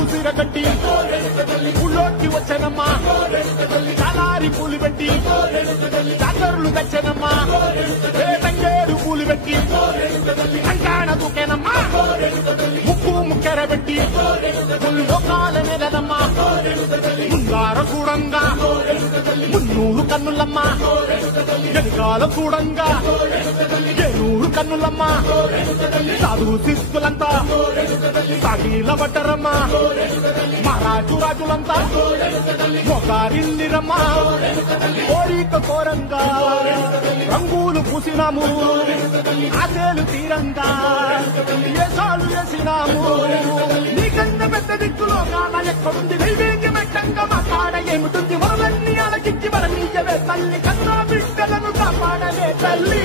పసుపు సీర కట్టి ఊళ్ళోకి వచ్చానమ్మా చాలారి పూలు పెట్టి జాతరులు తెచ్చానమ్మా తంగేడు పూలు పెట్టి కంటాణ దూకేనమ్మా ముక్కు ముక్కెర పెట్టి లోకాల నెలనమ్మా ముందార చూడంగా మున్నూరు కన్నులమ్మా వెనకాల చూడంగా ఏనూరు కన్నులమ్మా సాధువు శిస్తులంతా సాగిల పడ్డరమ్మా మహారాజు రాజులంతా మొగారిల్లిరమ్మా కోరిక కోరంగా రంగులు పూసినాము ఆశలు తీరంగా ఏసాలు వేసినాము నీకన్నా పెద్ద దిక్కులో కాన ఎక్కడుంది నైవేద్యం పెట్టంగా మా కాడ ఏమిటుంది మనలన్నీ అలకించి మన నీయవే తల్లి కన్నా బిడ్డలను కాపాడలే తల్లి